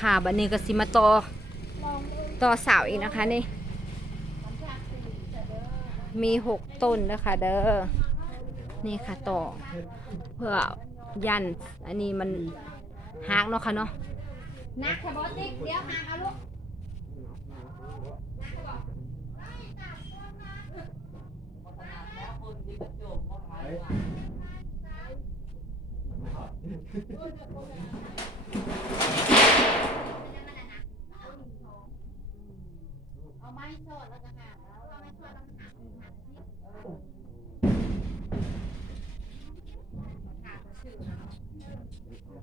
ค่ะบันนี้ก็สิมาต่อต่อเสาอีกนะคะนี่ มีหกต้นนะคะเด้อ นี่ค่ะต่อ เพื่อยันอันนี้มันหางเนาะค่ะเนาะนักแคบอติกเดี๋ยวหางเอาลูก เอาไม้สอดแล้วก็หางเอาไม้สอดแล้วก็หางหาง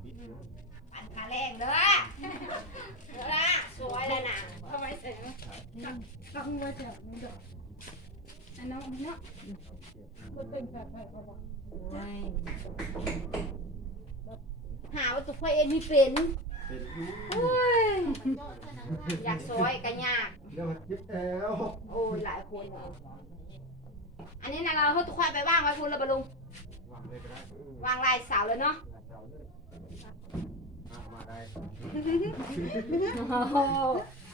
ที่ปันขาแรงเด้อเด้อสวยแล้วนะเอาไว้เสร็จฟังว่าจะไม่ดอกอันนั้นเนาะก็เป็นแบบแบบแบบหาว่าตัวค่อยเอ็นมีเป็นอยากสวยก็ยาก เดี๋ยวเจ็บแอวโอ้หลายคนเลยอันนี้นะเราเขาตัวค่อยไปว่างไว้คุณแล้วบลุงวางเลยก็ได้วางลายเสาเลยเนาะเสาเลยเอามาได้โอ้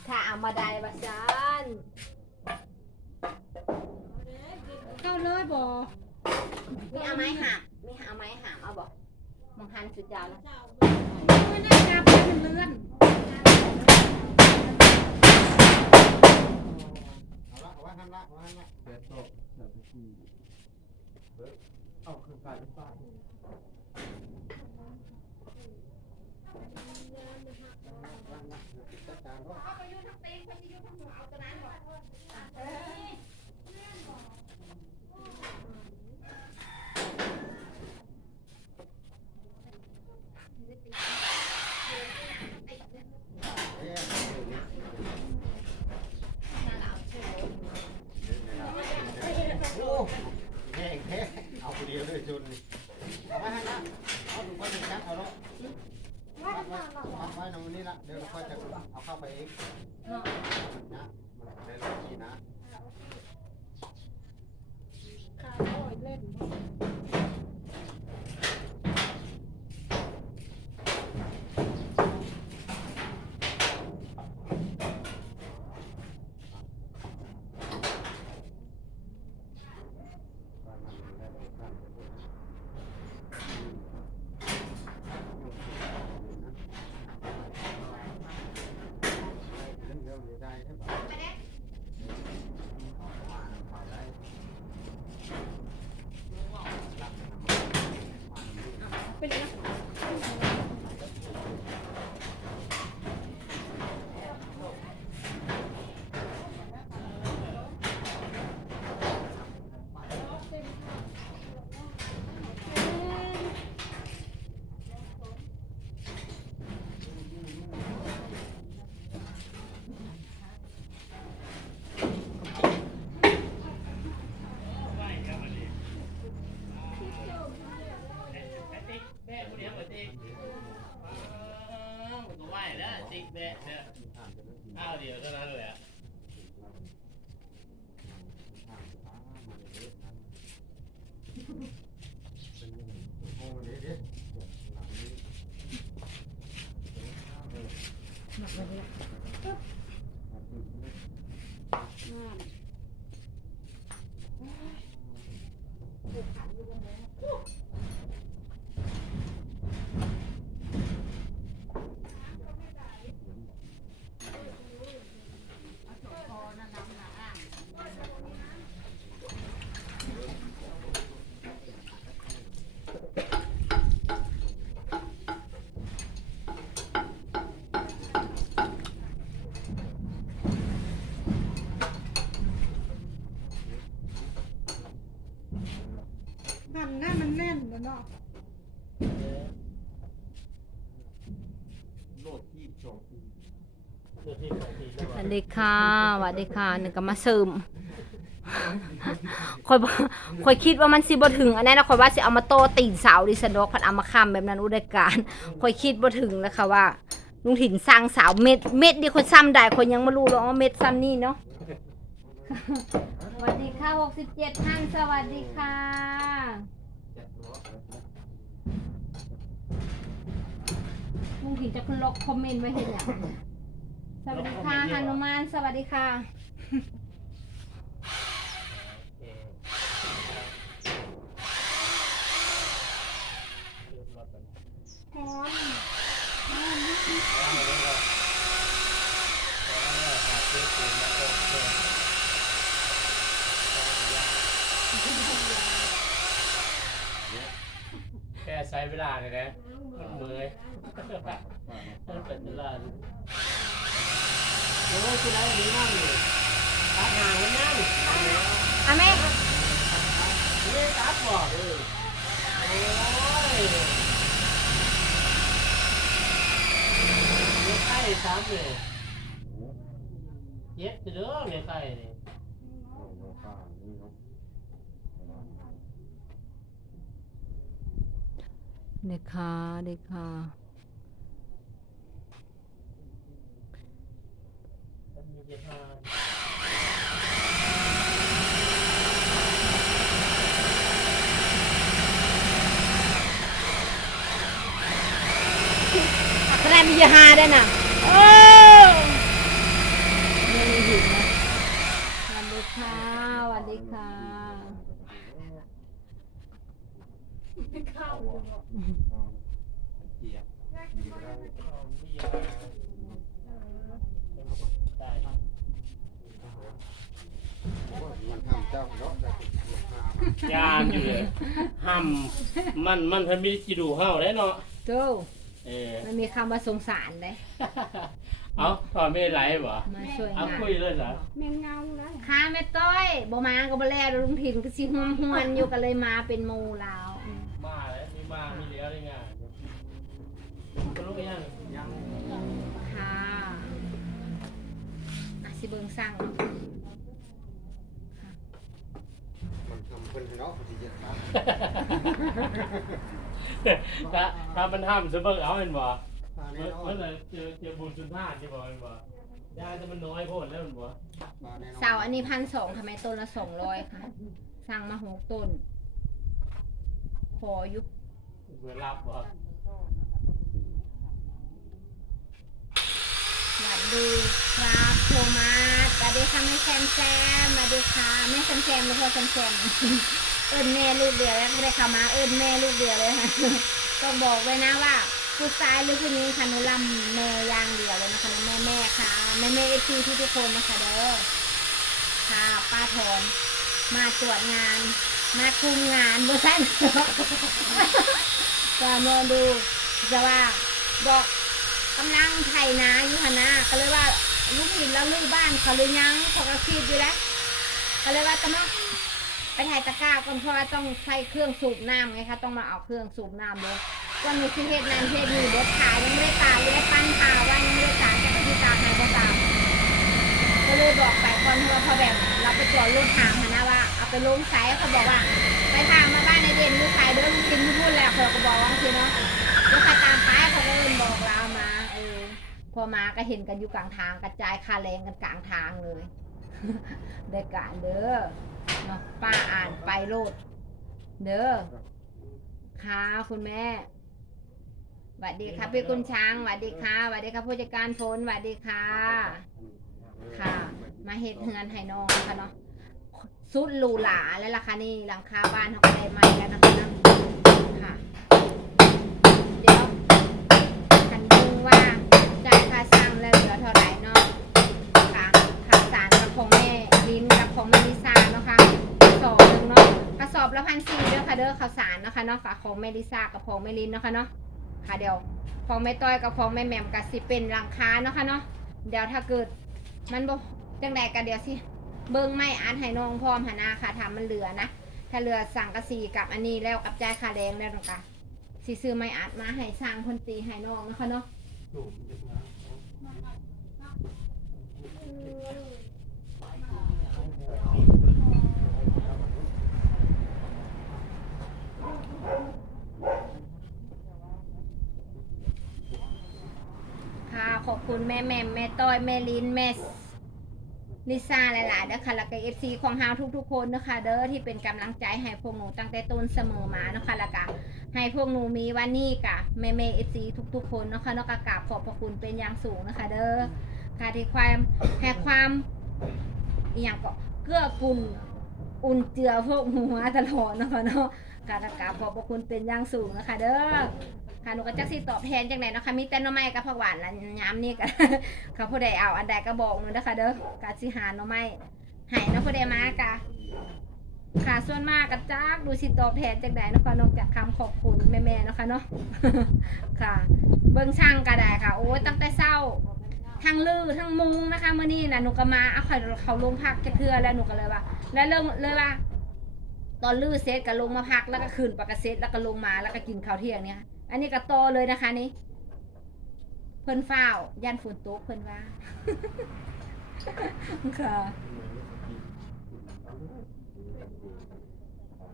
ถ้าเอามาได้บาซานเข้าเลยบ่มีเอาไม้หามมีเอาไม้หามเอาบอกมังหันสุดยาวแล้วไม่ได้กลับเป็นเลื่อน เอาละเอาไว้หันละเอาไว้หันละเปิดโต๊ะเปิดที่เปิดเอาเครื่องกายเป็นป้ายจัดการเขาเอาไปยืนทั้งตีนไปยืนทั้งหัวเอาตัวนั้นก่อนนั่นเอาเชือก โอ้แห้งแท้เอาคนเดียวเลยจุนเอาไว้หันละเอาดูคนหนึ่งจับเอาละวางไว้วางไว้ตรงนี้ละเดี๋ยวเราค่อยจะเอาเข้าไปเองนะมันได้รสชีนะ ขาโอยเล่น เป็นยัง ติ๊กแม่คนเดียวเหมือนติ๊กมันก็ไหวแล้วติ๊กแม่เนี่ย ข้าวเดียวเท่านั้นเลยอะ หั่นหน้า มันแน่นแล้วเนาะโลดที่ชมสวัสดีค่ะสวัสดีค่ะหนึ่งก็มาซึมคอยคอยคิดว่ามันสิบ่ถึงอันนั้นนะคอยว่าสิเอามาโตตีนเสาดิสนดอกพัดเอามาค้ำแบบนั้นอุดการคอยคิดบ่ถึงแล้วค่ะว่าลุงถิ่นสร้างเสาเม็ดเม็ดดีคนซ้ำได้คนยังไม่รู้หรอกว่าเม็ดซ้ำนี่เนาะสวัสดีค่ะหกสิบเจ็ดท่านสวัสดีค่ะ ล้อลุงงถิ่นจะคุณลบคอมเมนต์ไว้เห็นอย่างสวัสดีค่ะฮานุมานสวัสดีค่ะโอเครถมันหอม เอาเลยเหรอเอาเลยหาซื้อปูนมาต้มเพิ่มแค่ใช้เวลาเลยนะมันเมื่อยมันเป็นเวลาโอ้ยคือได้ดีมากเลยตัดหางมันนั่งอะแม่ไม่ตัดบอกเออโอ้ยไม่ไข่ซ้ำเลยเย็บจะเด้อไม่ไข่นี่เด็กค่ะ เด็กค่ะมันมีเยอะมากคะแนนมีเยอะฮาได้วยนะโอ้ยังมีหินนะสวัสดีค่ะสวัสดีค่ะ ข้าวเกียบเอาเบียร์ได้มันทำเจ้าเนาะยามอยู่เลยห้ำมันมันทำมีจีดูเฮาได้เนาะโจ้เออมันมีคำว่าสงสารเลยเอาตอนไม่ไหลบ่มาช่วยเอางานคุยเลยเหรอแมงเงาได้ค่ะแม่ต้อยบ่มาก็บ่แล้วลุงถิ่นก็สิห่วมหวนอยู่กันเลยมาเป็นหมู่แล้ว มมาแล้วมีมามีแล้วได้ไงคุณลูกยังยังค่ะอะสิเบิ่งสร้างเนาะมันทำเพิ่นเนาะที่จะทถ้าถ้ามันห้ามจะเบิกเอาเป็นบ่ำเมื่อเมื่อไหร่เจอเจอบุญสุนทานที่บอกเป็นบ่ยาจะมันน้อยโพดแล้วเป็นบ่เสาอันนี้พันสองค่ะแม่ต้นละสองร้อยค่ะ สั่งมาหกต้น ขออยุเพื่อรับบ่สวัสดีครับโทมัสสวัสดีค่ะแม่แซมแซมสวัสดีค่ะแม่แซมแซมแล้วพอแซมแซมเอิญแม่ลูกเดียวแล้วไม่ได้เข้ามาเอิญแม่ลูกเดียวเลยค่ะต้องบอกไว้นะว่าผู้ชายหรือผู้หญิงค่ะหนุลำแม่อย่างเดียวเลยนะคะแม่แม่ค่ะแม่แม่เอฟีทุกๆคนนะคะเด้อค่ะป้าถอนมาตรวจงาน มาคุมงานบ่ซั่นก็มาดูจะว่าบอกกำลังไถนาอยู่หนนะก็เลยว่าลูกหินแล้วลูกบ้านเขาเลยยังเขาก็คิดอยู่แล้วก็เลยว่าต้องมาไปถ่ายตะกร้าก่อนเพราะว่าต้องใช้เครื่องสูบน้ำไงคะต้องมาเอาเครื่องสูบน้ำเลยวันนี้ที่เฮ็ดนั้นเฮ็ดนี่เด็ดขายยังไม่ได้ตายังได้ปั้นขาว่ายังไม่ได้ตากจะไปที่ตาไหนก็ตามก็เลยบอกไปก่อนเพราะว่าพอแบบเราไปจอดรถถามหั้นนะว่าเอา ไปลงไซเขาบอกว่า ไปทางมาบ้านในเด่นลูกชายเดินกินที่พูดแล้วเขาก็บอกว่าทีเนาะลูกชายตามไปเขาก็เอินบอกเรามาเออพอมาก็เห็นกันอยู่กลางทางกระจายค่าแรงกันกลางทางเลยได้การเด้อเนาะป้าอ่านไปโลด เด้อค่ะคุณแม่สวัสดีค่ะพี่คุณช้างสวัสดีค่ะสวัสดีค่ะผู้จัดการฝนสวัสดีค่ะ ค่ะ มาเฮ็ดเฮือนให้น้องค่ะเนาะ สุดหรูหราแล้วล่ะค่ะนี่หลังคาบ้านเขาก็ได้ใหม่แล้วนะคะนาะค่ะ เดี๋ยวกันดูว่าจ่ายค่าสร้างแล้วเหลือเท่าไหร่เนาะค่ะข่าวสารกับของแม่ลินกับของแม่ลิซ่าเนาะค่ะกระสอบหนึ่งเนาะกระสอบละพันสี่เด้อค่ะเด้อข่าวสารเนาะค่ะเนาะค่ะของแม่ลิซ่ากับของแม่ลินเนาะค่ะเนาะค่ะเดี๋ยวของแม่ต้อยกับของแม่แหม่มกับสิเป็นหลังคาเนาะค่ะเนาะเดี๋ยวถ้าเกิดมันบ่จังใดกันเดี๋ยวสิ เบิ่งไม่อาร์ตให้น้องพร้อมหนนาค่ะถ้ามันเหลือนะ ถ้าเหลือสั่งกระสีกับอันนี้แล้วกับจ่ายค่าแรงแล้วนะคะสิซื้อไม่อาร์ตมาให้สร้างคนตีให้น้องนะคะเนาะหนุ่มเด็กนะค่ะขอบคุณแม่แม่แม่ต้อยแม่ลินแม่ ลิซ่าหลายๆนะคะแล้วก็เอฟซีของฮาวทุกๆคนนะคะเด้อที่เป็นกำลังใจให้พวกหนูตั้งแต่ต้นเสมอมานะคะแล้วก็ให้พวกหนูมีวันนี้กะแม่เมเอฟซีทุก ๆ คนเนะคะนาะกะกราบขอบพระคุณเป็นอย่างสูงนะคะเด้อค่ะที่ความแห่ความอย่างก็เกื้อกูลอุ่นเจือพวกหัวตลอดนะคะเนาะกะกราบขอบพระคุณเป็นอย่างสูงนะคะ เด้อ ค่ะหนูก็จักสิตอบแทนจังไหนเนาะคะมีแต่หน่อไม้กับผักหวานและย้ำนี่ก็ เขาผู้ใดเอาอันใดก็บอกหนูนะคะเด้อกะสิหาหน่อไม้ให้เนาะผู้ใดมากะค่ะส่วนมากกระจากดูสิตอบแทนจากใดนนะคะนอกจากคำขอบคุณแม่ๆนะคะเนาะค่ะ เบิ้งช่างก็ได้ค่ะ โอ้ยตั้งแต่เศร้าทั้งลือทั้งมุงนะคะเมื่อนี้นะหนูก็มาเอาเขาเขาลงพักจะเทือแล้วหนูก็เลยว่า แล้วเริ่มเลยว่า ตอนลือเซตก็ลงมาพักแล้วก็คืนปากกเซตแล้วก็ลงมาแล้วก็กินข้าวเที่ยงเนี่ย อันนี้ก็โตเลยนะคะนี่ เพิ่นฝ้าวยันฝนตกเพิ่นว่าค่ะ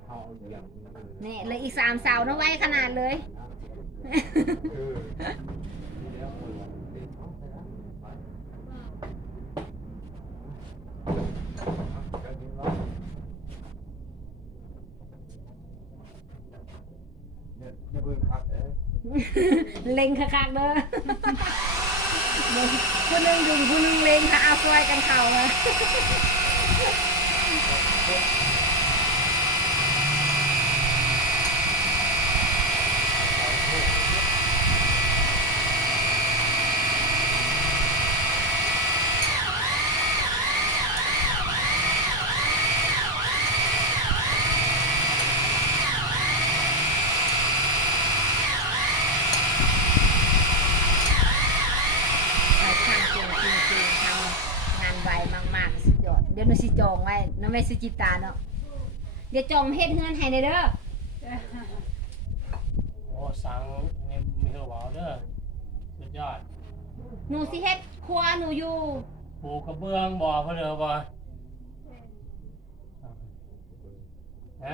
เอาอย่างนี้เลยนี่เหลยอีกสามเสาเนาะไว้ขนาดเลยเออทีแล้วคนละเป็นเอาไปแล้วไปเอาเอาอย่าเนาะเนี่ยอย่าเบิ่งครับ เล็งคักๆเด้อผู้หนึงดึงผู้หนึงเล็งค่ะเอาซอยกันเข่าเลยช่างเก่งจริงๆทำงานไวมากๆสุดยอดเดี๋ยวหนูสิจ องไว้น้องแม่สุจิตาเนาะเดี๋ยวจองเฮ็ดเฮือนให้ได้เด้อโอ้สั่งนี่มีเฮอร์วอลเด้อสุดยอดหนูสิเฮ็ดครัวหนูอยู่ปูกระเบื้องบ่อเพนเด้อบ่นะ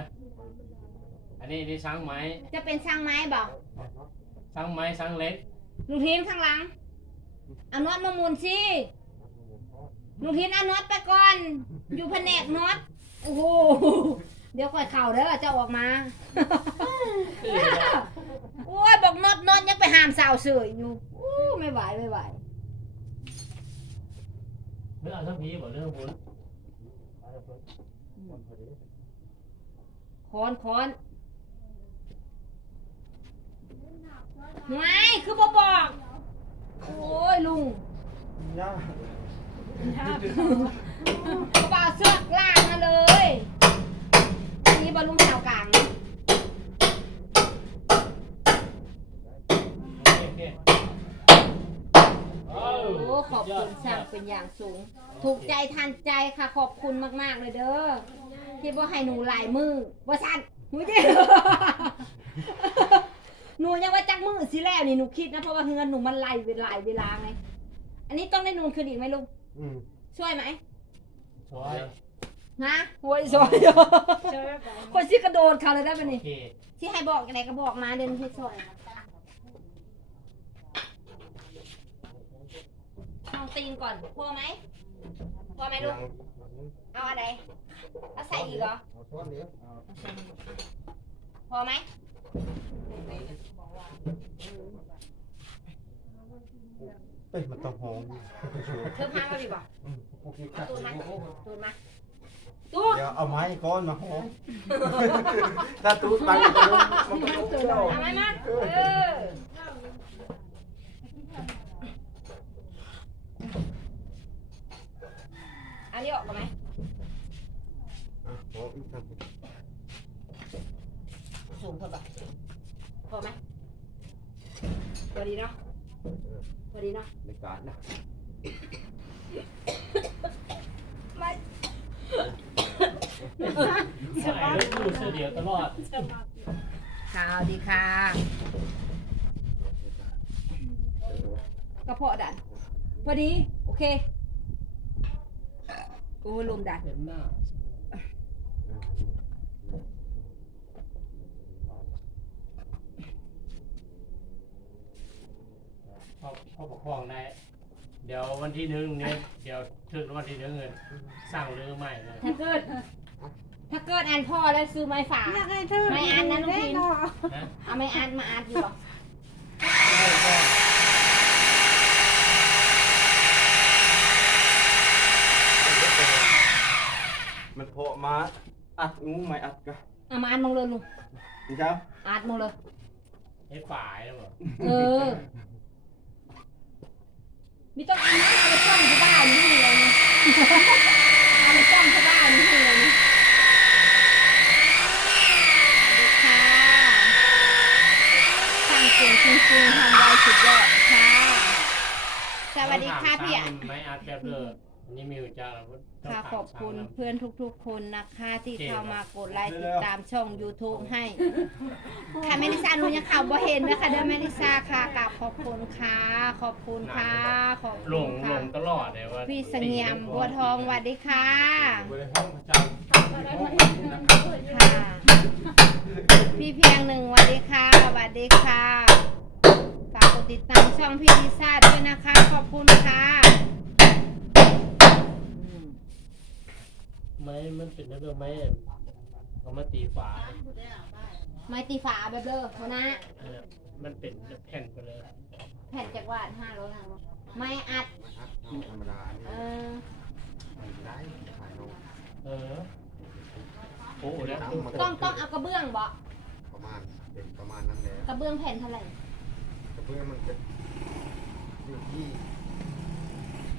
อันนี้นี่สั่งไหมจะเป็นช่างไม้บ่สั่งไหมสั่งเล็กลุงทินข้างหลังเอาน็อตมาหมุนสิ ลุงทินเอาน็อตไปก่อน อยู่แผนกน็อต โอ้โห เดี๋ยวค่อยเข่าเด้อจะออกมา โอ้ยบอกน็อตน็อตยังไปหามสาวเสยอยู่อู้ไม่ไหวไม่ไหว เรื่องเอาทั้งพีบ่เรื่องบุญคอนคอนไม่คือบ่บอก โอ้ยลุงย่า เขาบอกเสื้อกล่างมาเลยอันนี้บอลลุงแถวกลางนะโอ้ขอบคุณสั่งเป็นอย่างสูง ถูกใจทันใจค่ะขอบคุณมากๆเลยเด้อที่บ่ให้หนูหลายมือบ่สั่นหนูจิหนูยังว่าจักมือสิแล้วนี่หนูคิดนะเพราะว่าเงินหนูมันไหลเวลาเวลาไงอันนี้ต้องได้นูนคืนอีกไหมลุง อืมช่วยไหมสวยฮะโวยช่วยคนที่กระโดดเขาเลยได้ปะโอนี่เคที่ให้บอกอะไรก็บอกมาเดินที่ช่วยลองตีนก่อนพอไหมพอไหมลูกเอาอะไรเอาใส่อีกเหรอเอาช้อนเดียวเอาพอไหม เอ้ยมันต้องหอมเธอพามาดีกว่าอืมโอเคคเอารับตูนมาตูนมาตูนเดี๋ยวเอาไม้ก้อนมาหอมถ้าตูดไปมันก็ลงมันก็ลงเจ้าเอาไหมมาเอออันนี้ออกก่อนไหมอะหอมอีกครับสูงพอปะพอไหมพอดีเนาะ พอดีเนาะในการนะไม่ใส่ลูกพูดเสื้อเดียวตลอดข่าวดีค่ะกระเพาะดันพอดี โอเค โอ้ลมดันเต็มหน้า พ่อพ่อปกครองได้เดี๋ยววันที่หนึ่งเนี่ยเดี๋ยวถึงวันที่หนึ่งเลยสร้างเรื่องใหม่เลยถ้าเกิดถถ้าเกิดอันพ่อแล้วซื้อไม้ฝาอยากให้เธอไม่อ่านนะลูกพิมพ์เนาะเอาไม่อัดมาอัดอยู่บ่มันโผล่มาอัดงูไม่อัดกะเอามาอัดมงเลยลุงนี่ครับอัดมงเลยให้ฝ่ายแล้วบ่เออ มีต้องอันนี้เอาไรจ้องที่บ้านนี่เลยนะเอาไปจ้องที่บ้านนี่เลยสวัสดีค่ะสั่งเสียงจริงๆทำได้สุดยอดค่ะ สวัสดีค่ะพี่อะ ไม่อาจแบบเดิม อันนี้มีอยู่จ้าแล้วก็ต้งค่ะถามขอบคุณสามเพื่อนทุกๆ คนนะคะที่เก่งเข้ามากดไลค์ติดตามช่อง YouTube ให้ ค่ะแม่ลิซ่าหนูยังข่าวบ่เห็นนะคะเด้อแม่ลิซ่าค่ะกราบขอบคุณค่ะ ขอบคุณค่ะ ขอบหลคุณงหลค่ะงตลอดเลยว่าพี่เสงี่ยมบัวทองสวัสดีค่ะ บริห้องพระเจ้าค่ะ พี่เพียงหนึ่งสวัสดีค่ะสวัสดีค่ะ ฝากกดติดตามช่องพี่ลิซ่าด้วยนะคะ ขอบคุณค่ะ ไม้มันเป็นเรื่องไม้เอามาตีฝาไม้ตีฝาแบบเด้อเขานะเออมันเป็นแผ่นไปเลยแผ่นจากวาดห้าร้อยนะไม่อัดมาอัดเอาธรรมดาเอนี่อไม่ได้ถ่ายลงเออโอ้โหแล้วต้องต้องเอากระเบื้องบ่ประมาณเป็นประมาณนั้นแหละกระเบื้องแผ่นเท่าไหร่กระเพื่อมันจะอยู่ที่แ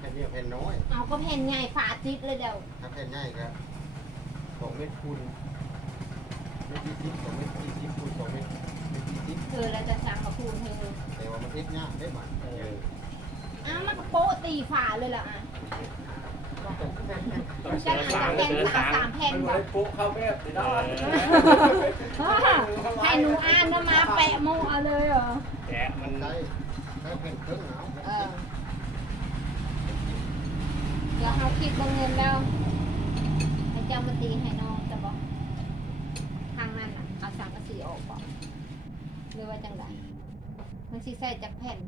ผ่นเดียวแผ่นน้อย เอาก็แผ่นใหญ่ฝาจิตเลยเดี๋ยวถ้าแผ่นใหญ่ก็สองเมตรคูณเมตรยี่สิบสองเมตรยี่สิบคูณสองเมตรเมตรยี่สิบเธอแล้วจะสั่งมาคูณเธอแต่ว่ามันเอ็ดยากได้ไหมเอออ้าวมันก็โป๊ะตีฝาเลยล่ะอะต้องจะเสืออ่าสานมแผ่นเสือฝาสามสามแผ่นมันบบ่ริปุ๊เข้าแม่ติดได้ให้หนูอ่านว่ามาแปะโมเอาเลยเหรอแกะมันใช้ใช้แผ่นครึ่งเอา เออเดี๋ยวเขาคิดเบงเงินแล้วให้เจ้ามาตีให้น้องจะบอกทางนั้นน่ะเอาสังกะสีออกก่อนหรือว่าจังไดมันสิใส่จากแผ่น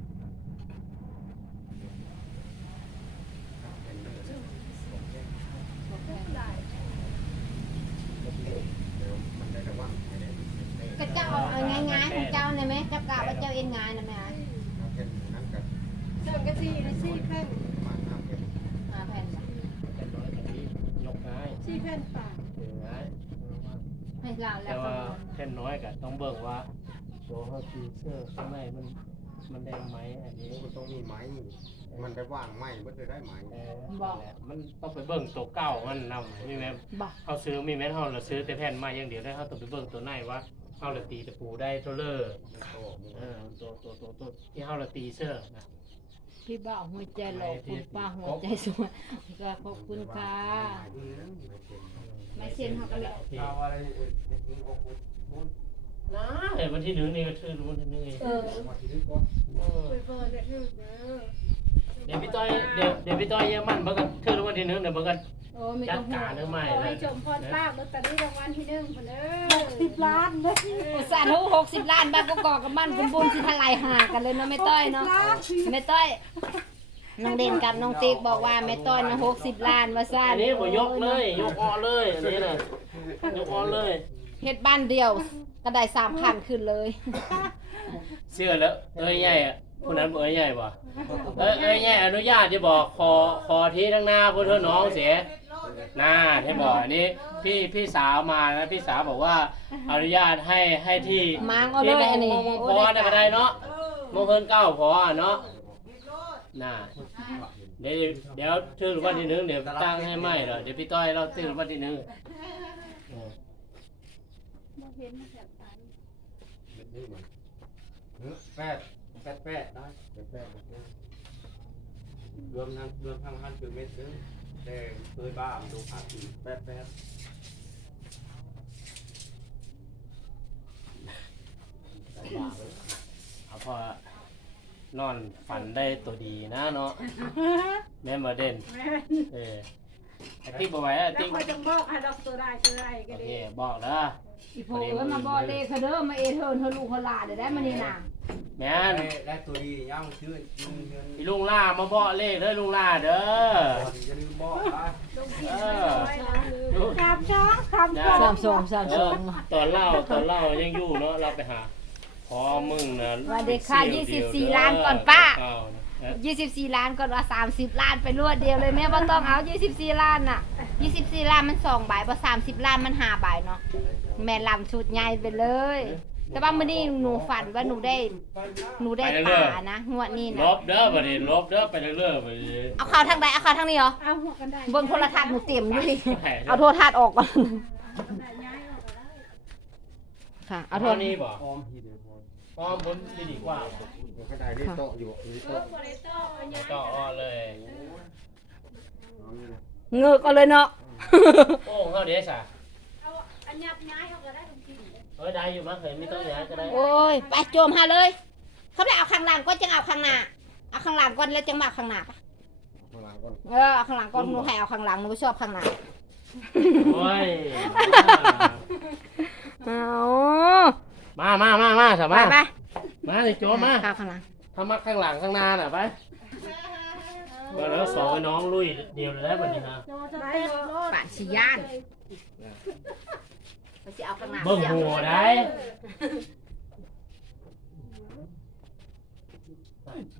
ก็เจ้าเอาง่ายๆของเจ้าเนี่ยไหมเจ้ากะว่าเจ้าเอ็นงานนะแม่เอาแผ่นนั้นกับเจ้ากะซีนะซี่แผ่นประมาณห้าแผ่น หาแผ่นบ่ จะน้อยกว่านี้ยกง่าย ซี่แผ่นปาก ถือง่าย ให้เราแล้แต่วว่าแผ่นน้อยก็ต้องเบิ่งว่าตัวเขาตีเสื้อข้างในมันมันได้ไหมอันนี้มันต้องมีไม้มันได้ว่างไม้มันจะได้ไม้เออนั่นแหละมันต้องไปเบิ่งตัวเก่ามันนำมีแม่นบอกเขาซื้อมีแม่นเฮาเราซื้อแต่แผ่นมาอย่างเดียวได้เฮาต้องไปเบิ่งตัวในว่าเฮาละตีตะปูได้เท่าเลอโอ้มึงเออตัวตัวตัวตัวที่เฮาละตีเสื้อนะ พี่บ่าวหัวใจหล่อคุณป้าหัวใจสวยก็ขอบคุณค่ะไม่เซ็นเขาก็เลยเอาอะไรเอ่ยเด็กนี่ออกบุญนะเห็นวันที่หนึ่งนี่ก็ชื่อวันที่หนึ่งเองเออมาทีนี้ก่อนเออเปิดเปิดเด็ดเด้อเดี๋ยวพี่ต้อยเดี๋ยวเดี๋ยวพี่ต้อยเยี่ยมมันเบิ่งกันชื่อวันที่หนึ่งเดี๋ยวเบิ่งกัน โอ้ไม่จัต้ดองห่วการงเรื่องใหม่ขอเลให้ยชมพรป้าลอตเตอรี่รางวัลที่หนึ่งคนเด้อสิบล้านเลยอุตส่าห์ทุกหกสิบล้านบาทก็กอกกับมันคุณบุญสิทลายหากันเลยเนาะแม่ต้อยเนาะแม่ต้อยน้องเด่นกับน้องติ๊กบอกว่าแม่ต้อยนะหกสิบล้านว่าซ่าอันนี้บ่ยกเลย ยกออเลยอันนี้น่ะยกออเลย เฮ็ดบ้านเดียวก็ได้สามพันขึ้นเลยเสื้อแล้วเอ้ยใหญ่อะคนนั้นบ่เอ้ยใหญ่บ่เอ้ยเอ้ยใหญ่อนุญาตที่บอกขอขอที่ทั้งหน้าคนเธอน้องเสียห น้าที่บอกอันนี้พี่พี่สาวมาแล้วพี่สาวบอกว่าอนุญาตให้ให้ที่มางเอาเลยอันนี้มงมงพอได้ก็ได้เนาะมงเพิ่นเก้าพอเนาะน่าเดี๋ยวเดี๋ยวชื่อวันที่หนึ่งเดี๋ยวตั้งให้ใหม่เหรอเดี๋ยวพี่ต้อยเราชื่อวันที่หนึ่งเออบ่เห็นมาแถบตายนี่มันเนื้อแปดแปดแปดได้เป็นแป้งแบบนี้รวมทั้งรวมทั้งพันกิโลเมตร นึงแต่เคยบ้ามันดูผ่านสี่แปดแปดเอาพอนอนฝันได้ตัวดีนะเนาะ แม่นบ่เด่นแม่เออไอ้ติ๊กบ่ไหวอะแล้วติ๊กคอยจะบอกให้ดอกตัวได้ตัวได้ก็โอได้เคบอกแล้วอีโพเอ้ยมาบอกเลขเขาเด้อมาเอเทิร์นเธอลูกเขาหลานเดี๋ยวได้มานี่น่ะ แม่นและตัวดีย่างชื่อยืนเงินพี่ลุงล่ามาบอกเลขเด้อลุงล่าเด้ออย่าลืมบอกนะเออลุงสามช้อนสามย่ช้อนสามสองสามเอสอองตอนเล่าตอนเล่ายังอยู่เนาะเราไปหาพอมึงนะสวัสดีค่ะเสี่ยวเดีว24เด้ล้านก่อนป้าเอานะ24 ล้านก่อนว่า 30 ล้านไปรวดเดียวเลยแม่บ่ต้องเอา 24 ล้านน่ะ 24 ล้านมัน2ใบบ่30 ล้านมัน5ใบเนาะแม่ลำชุดใหญ่ไปเลย แต่ว่ามื้อนี้หนูฝันว่าหนูได้ หนูได้ปลานะงวดนี้ลนะบเด้อบัดนี้ลบเด้อไปเรื่อยๆไปเลยเอาเข้าทางใดเอาเข้าทางนี้เหรอเอาหัวกันได้เบิ่งโทรทัศน์หนูเต็มอยู่ดิเอาโทรทัศน์ออกก่อนได้ย้ายออกก็ได้ค่ะเอาเอาโทเท่ารทัศน์นี้บ่พร้อมทีเดียวพอพร้อมบนดีดีกว่าเดี๋ยวก็ได้นี่โต๊ะอยู่นี่โต๊ะก็อ้อเลยเอานี่นะเงือกเอาเลยเนาะโอ้เฮาเด้ซะเอาอันยับย้าย เฮ้ยได้อยู่มั้งเคยไม่ต้องย้ายก็ได้ โอ้ยไปโจมหาเลยเขาได้เอาข้างหลังก็จังเอาข้างหน้าเอาข้างหลังก่อนแล้วจังมาเอาข้างหน้าปะข้างหลังก่อนเออเอาข้างหลังก่อนหนูให้เอาข้างหลังหนูบ่ชอบข้างหน้าโอ้ย เอามามามามาสาไปมาไปมาเลยโจมมาเข้าข้างหลังทำมาข้างหลังข้างหน้าน่ะไปก็แล้วสองไอ้น้องลุยเดียวเลยแล้วบัดนี้นะ โดนจะเต้นรถป่านสิย่าน เขาสิเอาข้างหน้าเบิ่งหัวได้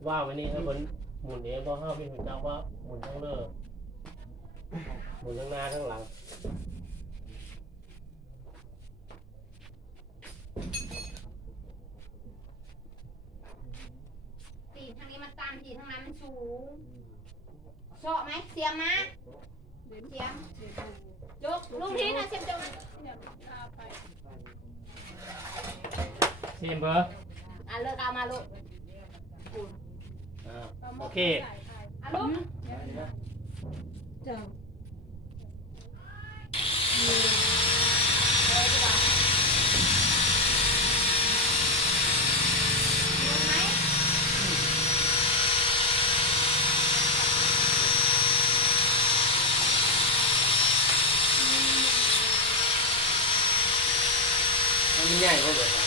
ว่าวันนี้ถ้าคนหมุนเองก็ห้าเป็นหัวเจ้าว่าหมุนทั้งเลิกหมุนทั้งหน้าทั้งหลังตีนทางนี้มันตันตีนทางนั้นมันสูงชอบไหมเสียมมาเสียมจกลุงทีนะเสียมจก ซีมเบอร์อะเลิกเอามาลูกอ่าโอเคอะลูกเจ้า มันใหญ่กว่าเบอร์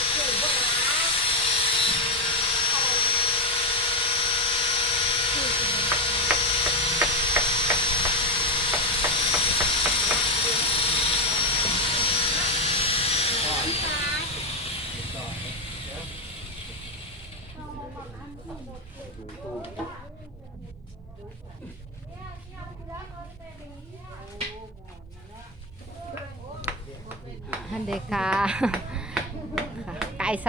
ฮันเดค่ะค่ะ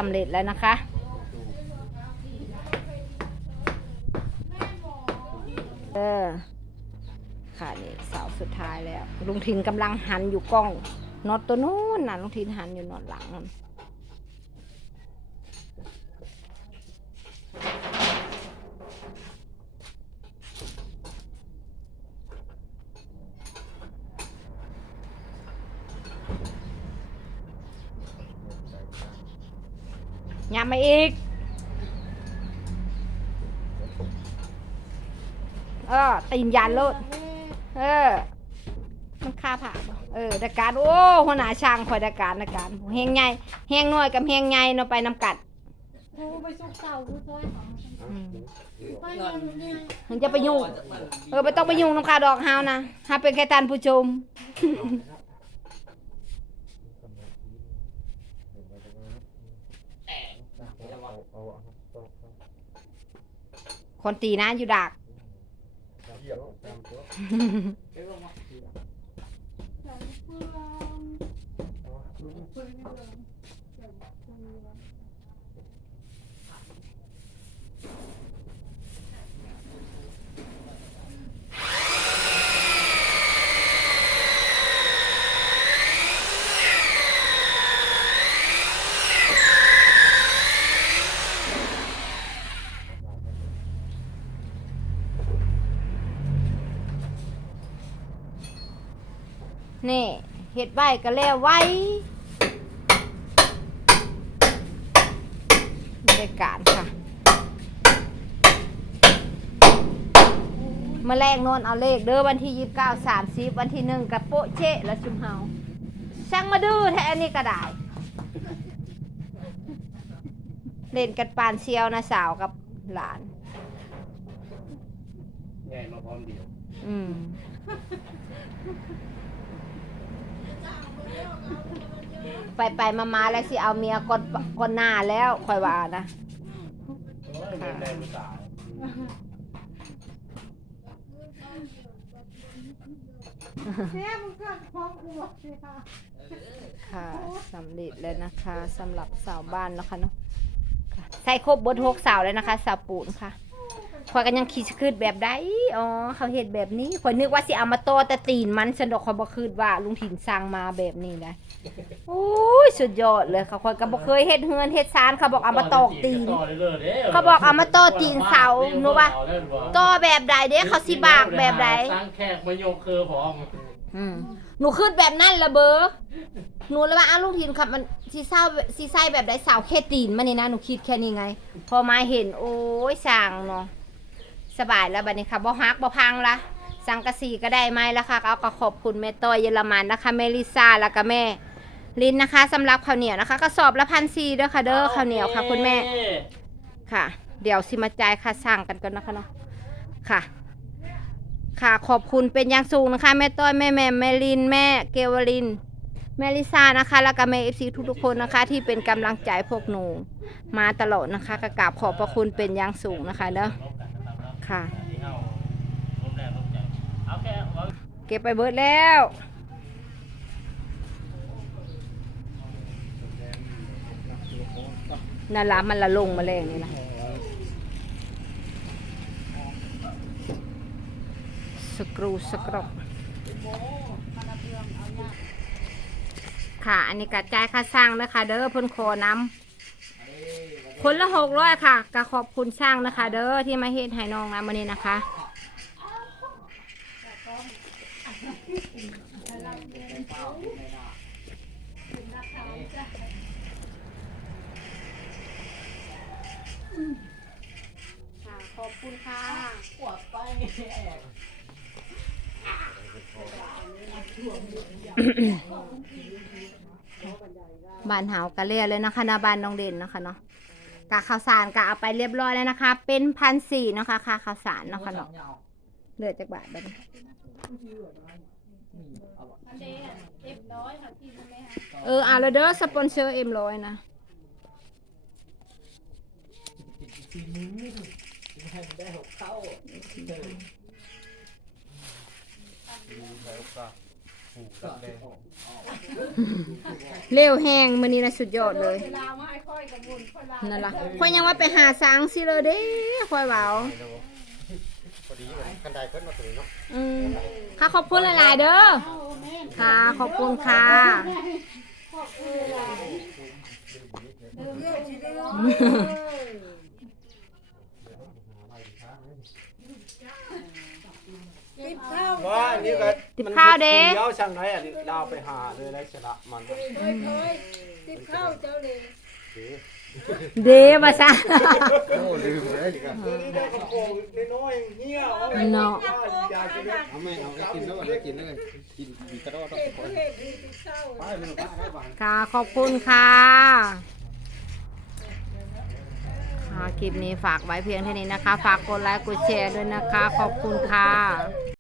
สำเร็จแล้วนะคะ เออ ค่ะนี่เสาสุดท้ายแล้ว ลุงทินกำลังหันอยู่กล้องน็อตตัวนู้นนะลุงทินหันอยู่น็อตหลังนั่น อีกเออตีนยานโลดเออ มันค่าผ่าบ่เออดาการโอ้หัวหน้าช่างคอยดาการดาการเฮงใหญ่เฮงน้อยกับเฮงใหญ่เนาะไปนำกัดโอ้ไปสุกเต่าผู้ช่วยของอืมไปเงินเนี่ยถึงจะไปยุ่งเออไม่ต้องไปยุ่งน้ำคาดอกเฮานะฮาเป็นแค่ท่านผู้ชม เอาเอาเอาโต๊ะ คนตีนะอยู่ดัก เหยียบตามตัว นี่ เห็ดไว้ก็แล้วไว้บรรยากาศค่ะมาแรกนอนเอาเลขเด้อวันที่ยี่สิบเก้าสามสิบวันที่หนึ่งกับโปะเชะและชุมเฮาช่างมาดื้อแท้อันนี้ก็ได้เล่นกันปานเชียวนะสาวกับหลานใหญ่มาพร้อมเดียว อืม ไปไปมามาแล้วสิเอาเมียกดกดหน้าแล้วคอยว่านะเนแรงสาวแม่มึงก็ท้องกูบอกสิค่ะค่ะสำเร็จแล้วนะคะสำหรับสาวบ้านแล้วค่ะเนาะใส่ครบเบดหกสาวแล้วนะคะสาวปูนค่ะ คอยกันยังคิดคืดแบบใดอ๋อ เขาเห็ดแบบนี้คอยนึกว่าสิเอามาโตแต่ตีนมันฉันดอกคอยบ่คืดว่าลุงถิ่นสร้างมาแบบนี้นะโอ้ยสุดยอดเลยค่ะคอยก็บ่เคยเฮ็ดเฮือนเฮ็ดซานเขาบอกเอามาตอกตีน เขาบอกเอามาโต้ตีนเสาหนูว่าโตแบบใดเด้เขาสิบากแบบใดสร้างแขกมายกคือพร้อมอืมหนูคืดแบบนั้นละเบอหนูเลยว่าอ้าวลุงทินครับมันซีเศร้าซีไส้แบบไดสาวแค่ตีนมานี่นะหนูคิดแค่นี้ไง พอมาเห็นโอ้ยสั่งเนาะ สบายแล้วบัดนี้ค่ะบ่ฮักบ่พังละสังกะสีก็ได้ไหมละค่ะเอาก็ขอบคุณแม่ต้อยเยอรมันนะคะแม่ลิซ่าแล้วก็แม่ลินนะคะสำหรับข้าวเหนียวนะคะกระสอบละพันซีเด้อค่ะเด้อข้าวเหนียวค่ะคุณแม่ค่ะ เดี๋ยวสิมาจ่ายค่าสั่งกันก่อนนะคะเนาะค่ะ ค่ะขอบคุณเป็นอย่างสูงนะคะ แม่ต้อยแม่แม่แม่ลินแม่เกวลิน แม่ลิซ่านะคะ แล้วก็แม่เอฟซีทุกๆคนนะคะ ที่เป็นกำลังใจพวกหนูมาตลอดนะคะกกราบขอบพระคุณเป็นอย่างสูงนะคะเด้อ ค่ะ เก็บไปเบิดแล้วนั่นละมันละลงมาแรงนี่นะสกรูสกรอกค่ะ อันนี้กระจายค่าสร้างนะคะเด้อเพ่นโคน้ำ คนละหกร้อยค่ะก็ขอบคุณช่างนะคะ เด้อที่มาเฮ็ดให้น้องนะวันนี้นะคะค่ะขอบคุณค่ะปวดไปบ้านเฮากะเรียเลยนะคะนาบ้านน้องเด่นนะคะเนาะ กะข้าวสารกะเอาไปเรียบร้อยแล้วนะคะ เป็นพันสี่เนาะคะค่าข้าวสารเนาะค่ะเนาะเหลือจากบาทบัดนี้อันเดย์เอ็มร้อยค่ะพี่รู้ไหมคะเออเอาแล้วเด้อสปอนเซอร์เอ็มร้อยนะสีมึงให้ได้หกเท่า เร็วแห้งมื้อนี้นะสุดยอดเลยนั่นั่นล่ะค่อยยังว่าไปหาสางสิเลยเด้ค่อยเว้าพอดีมันกันไดเพิ่นมาตัวนี้เนาะอืมค่ะขอบคุณหลายๆเด้อค่ะขอบคุณค่ะ ติดข้า วว่าอันนี้ก็ติดข้าวเด้ เดี๋ยวช่างไหนอันนี้เราไปหาเลยแล้วชนะมันเคยเคยติดข้าวเจ้าเลยเดมาซะ โอ้ลืมเลยดิครับนี่ได้กระโปรงน้อยๆเหี้ยเอาไปเนาะ อยากกินเลยเอาไม่เอากินแล้วก่อนกินแล้วกินบีกระโดดเห็ดเห็ดดีติดข้าวไปมันป้าไปบ้านค่ะ ขอบคุณค่ะค่ะคลิปนี้ฝากไว้เพียงเท่านี้นะคะ ฝากกดไลค์กดแชร์ด้วยนะคะ ขอบคุณค่ะ